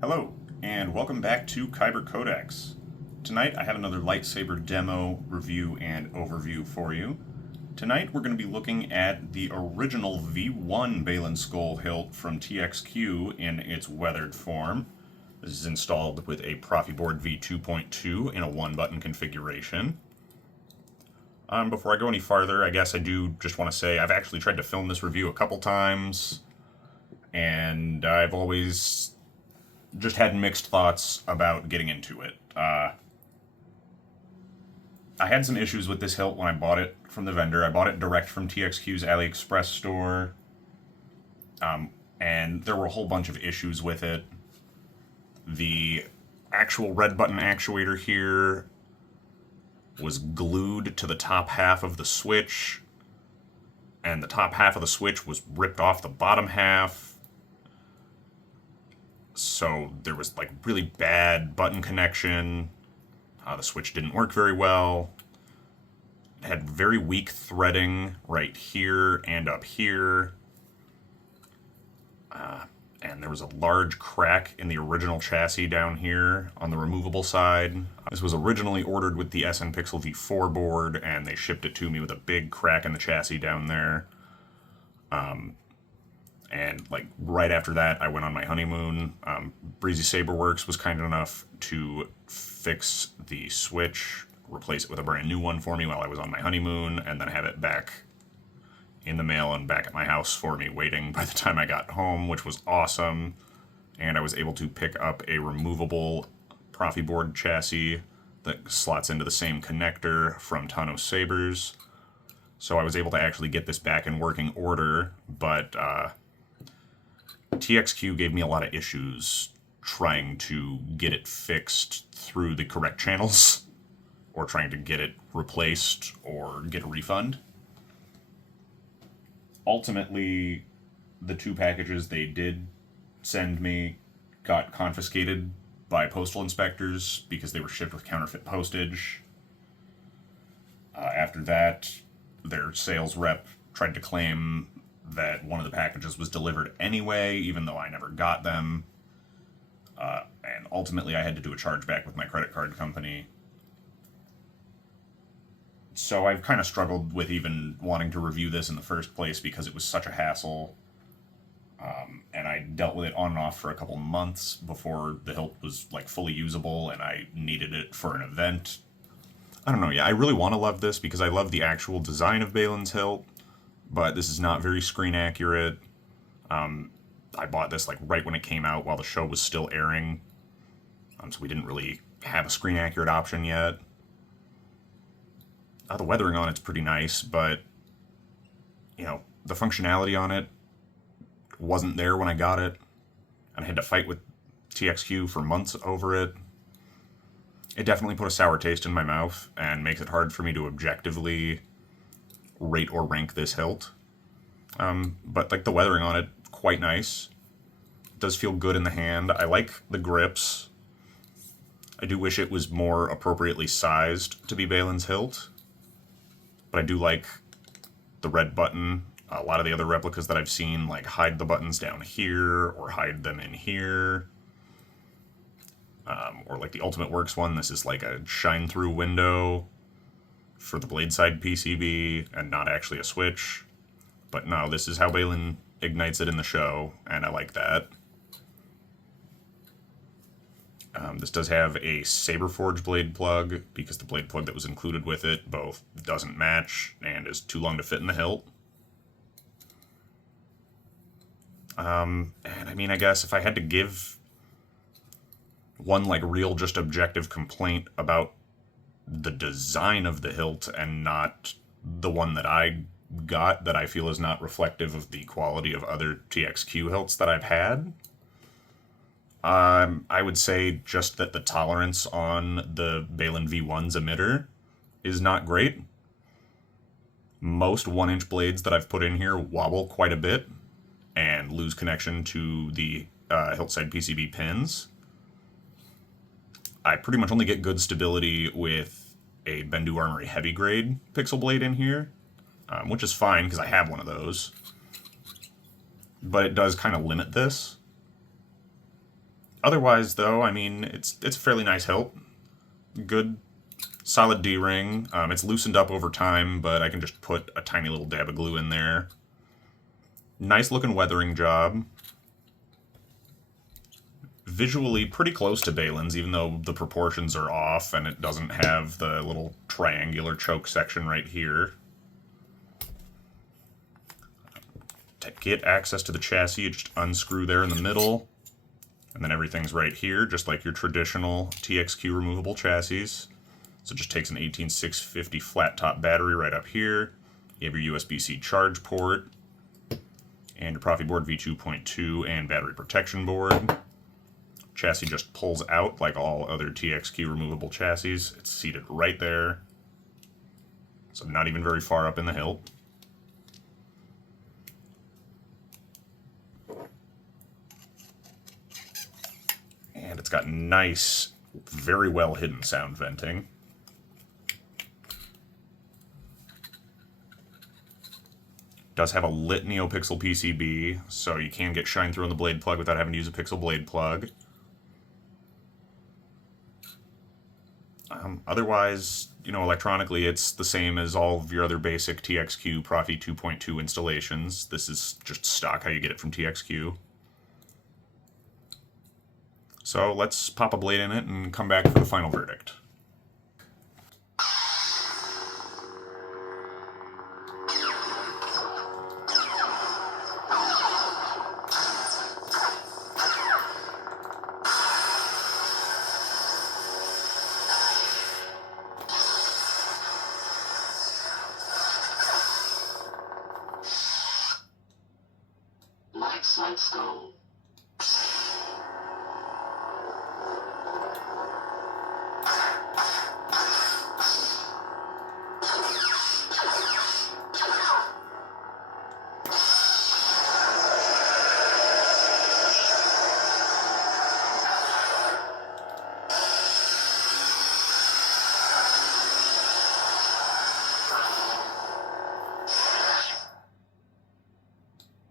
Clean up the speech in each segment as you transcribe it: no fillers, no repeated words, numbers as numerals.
Hello, and welcome back to Kyber Codex. Tonight I have another lightsaber demo, review, and overview for you. Tonight we're going to be looking at the original V1 Baylan Skoll hilt from TXQ in its weathered form. This is installed with a Proffieboard v2.2 in a one-button configuration. Before I go any farther, I guess I do just want to say I've actually tried to film this review a couple times, and I've always just had mixed thoughts about getting into it. I had some issues with this hilt when I bought it from the vendor. I bought it direct from TXQ's AliExpress store, and there were a whole bunch of issues with it. The actual red button actuator here was glued to the top half of the switch, and the top half of the switch was ripped off the bottom half. So there was like really bad button connection. The switch didn't work very well. It had very weak threading right here and up here. And there was a large crack in the original chassis down here on the removable side. This was originally ordered with the Neopixel v4 board, and they shipped it to me with a big crack in the chassis down there. And like right after that, I went on my honeymoon. Breezy Saberworks was kind enough to fix the switch, replace it with a brand new one for me while I was on my honeymoon, and then have it back in the mail and back at my house for me waiting by the time I got home, which was awesome. And I was able to pick up a removable Proffieboard chassis that slots into the same connector from Tano Sabers. So I was able to actually get this back in working order, but TXQ gave me a lot of issues trying to get it fixed through the correct channels, or trying to get it replaced or get a refund. Ultimately, the two packages they did send me got confiscated by postal inspectors because they were shipped with counterfeit postage. After that, their sales rep tried to claim that one of the packages was delivered anyway, even though I never got them. And ultimately, I had to do a chargeback with my credit card company. So I've kind of struggled with even wanting to review this in the first place because it was such a hassle. And I dealt with it on and off for a couple months before the hilt was like fully usable and I needed it for an event. I don't know, yeah, I really want to love this because I love the actual design of Baylan's hilt, but this is not very screen accurate. I bought this like right when it came out while the show was still airing, so we didn't really have a screen accurate option yet. The weathering on it's pretty nice, but you know, the functionality on it wasn't there when I got it, and I had to fight with TXQ for months over it. It definitely put a sour taste in my mouth and makes it hard for me to objectively rate or rank this hilt. But like the weathering on it, quite nice. It does feel good in the hand. I like the grips. I do wish it was more appropriately sized to be Baylan's hilt, but I do like the red button. A lot of the other replicas that I've seen like hide the buttons down here or hide them in here. Or like the Ultimate Works one, this is like a shine-through window for the blade side PCB and not actually a switch. But no, this is how Baylan ignites it in the show, and I like that. This does have a Saberforge blade plug, because the blade plug that was included with it both doesn't match and is too long to fit in the hilt. And I mean, I guess if I had to give one like real just objective complaint about the design of the hilt and not the one that I got that I feel is not reflective of the quality of other TXQ hilts that I've had, I would say just that the tolerance on the Baylan V1's emitter is not great. Most 1-inch blades that I've put in here wobble quite a bit and lose connection to the hilt side PCB pins. I pretty much only get good stability with a Bendu Armory heavy grade pixel blade in here, which is fine because I have one of those. But it does kind of limit this. Otherwise, though, I mean, it's a fairly nice hilt. Good, solid D-ring. It's loosened up over time, but I can just put a tiny little dab of glue in there. Nice looking weathering job. Visually pretty close to Baylan's, even though the proportions are off and it doesn't have the little triangular choke section right here. To get access to the chassis, you just unscrew there in the middle, and then everything's right here, just like your traditional TXQ removable chassis. So it just takes an 18650 flat top battery right up here. You have your USB-C charge port, and your Proffieboard v2.2 and battery protection board. Chassis just pulls out like all other TXQ removable chassis. It's seated right there, so not even very far up in the hilt. And it's got nice, very well hidden sound venting. Does have a lit Neopixel PCB, so you can get shine through on the blade plug without having to use a pixel blade plug. Otherwise, you know, electronically, it's the same as all of your other basic TXQ Proffie 2.2 installations. This is just stock how you get it from TXQ. So let's pop a blade in it and come back for the final verdict. Let's go.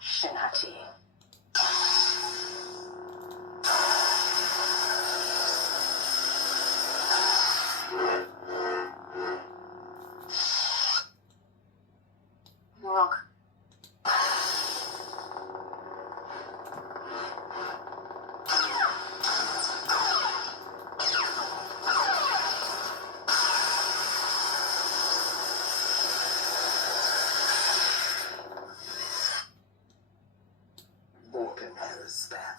Shinhati. Rock. Walking at his path.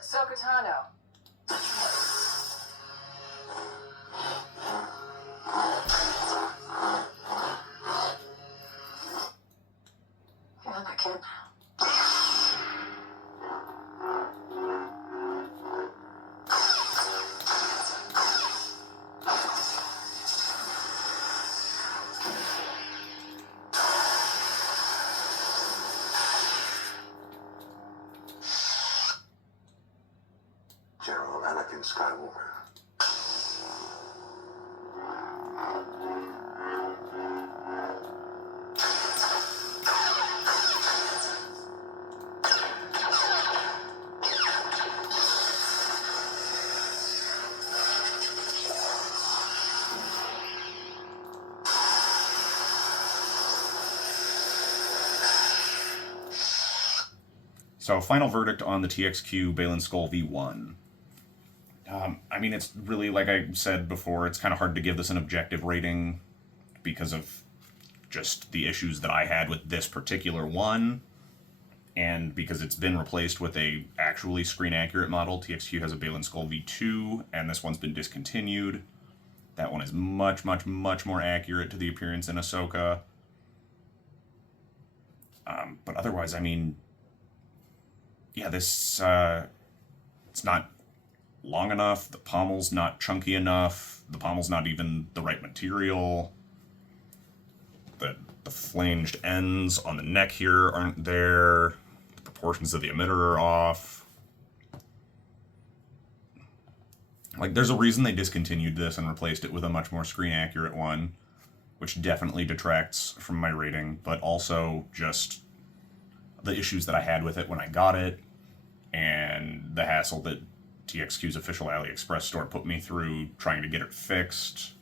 Sokatano. Anakin. General Anakin Skywalker. So, final verdict on the TXQ Baylan Skoll V1. I mean, it's really, like I said before, it's kind of hard to give this an objective rating because of just the issues that I had with this particular one, and because it's been replaced with a actually screen-accurate model. TXQ has a Baylan Skoll V2, and this one's been discontinued. That one is much, much, much more accurate to the appearance in Ahsoka. But otherwise, I mean, yeah, this, it's not long enough, the pommel's not chunky enough, the pommel's not even the right material, the flanged ends on the neck here aren't there, the proportions of the emitter are off. Like, there's a reason they discontinued this and replaced it with a much more screen-accurate one, which definitely detracts from my rating, but also just the issues that I had with it when I got it, and the hassle that TXQ's official AliExpress store put me through trying to get it fixed.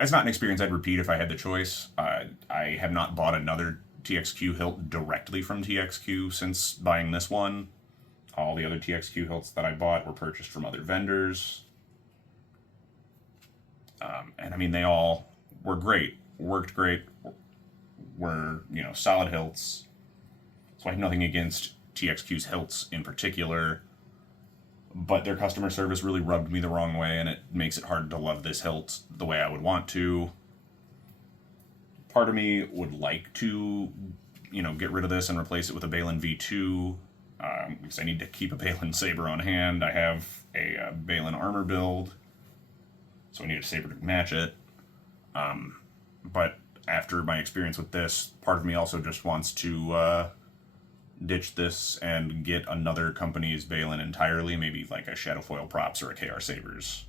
It's not an experience I'd repeat if I had the choice. I have not bought another TXQ hilt directly from TXQ since buying this one. All the other TXQ hilts that I bought were purchased from other vendors. And I mean, they all were great, worked great, were, you know, solid hilts. So I have nothing against TXQ's hilts in particular, but their customer service really rubbed me the wrong way, and it makes it hard to love this hilt the way I would want to. Part of me would like to, you know, get rid of this and replace it with a Baylan V2, because I need to keep a Baylan saber on hand. I have a Baylan armor build, so I need a saber to match it. But after my experience with this, part of me also just wants to ditch this and get another company's Baylan entirely, maybe like a Shadowfoil Props or a KR Sabers.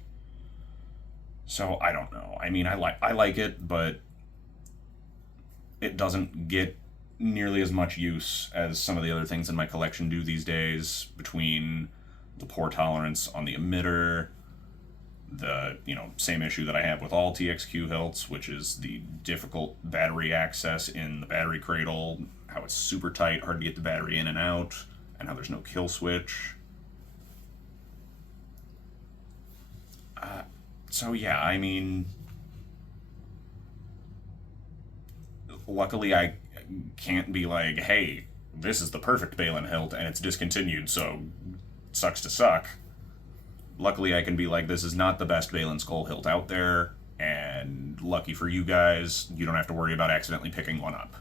So I don't know. I mean, I like it, but it doesn't get nearly as much use as some of the other things in my collection do these days, between the poor tolerance on the emitter, the, you know, same issue that I have with all TXQ hilts, which is the difficult battery access in the battery cradle, how it's super tight, hard to get the battery in and out, and how there's no kill switch. So yeah, I mean, luckily I can't be like, hey, this is the perfect Baylan hilt and it's discontinued, so sucks to suck. Luckily I can be like, this is not the best Baylan Skoll hilt out there, and lucky for you guys, you don't have to worry about accidentally picking one up.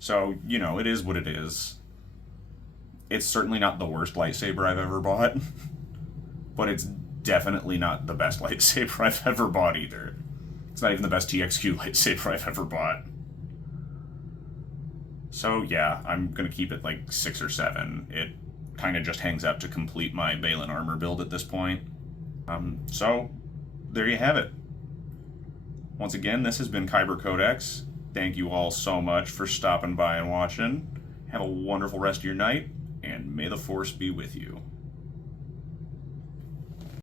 So, you know, it is what it is. It's certainly not the worst lightsaber I've ever bought, but it's definitely not the best lightsaber I've ever bought either. It's not even the best TXQ lightsaber I've ever bought. So yeah, I'm gonna keep it like 6 or 7. It kind of just hangs out to complete my Baylan armor build at this point. So there you have it. Once again, this has been Kyber Codex. Thank you all so much for stopping by and watching. Have a wonderful rest of your night, and may the Force be with you.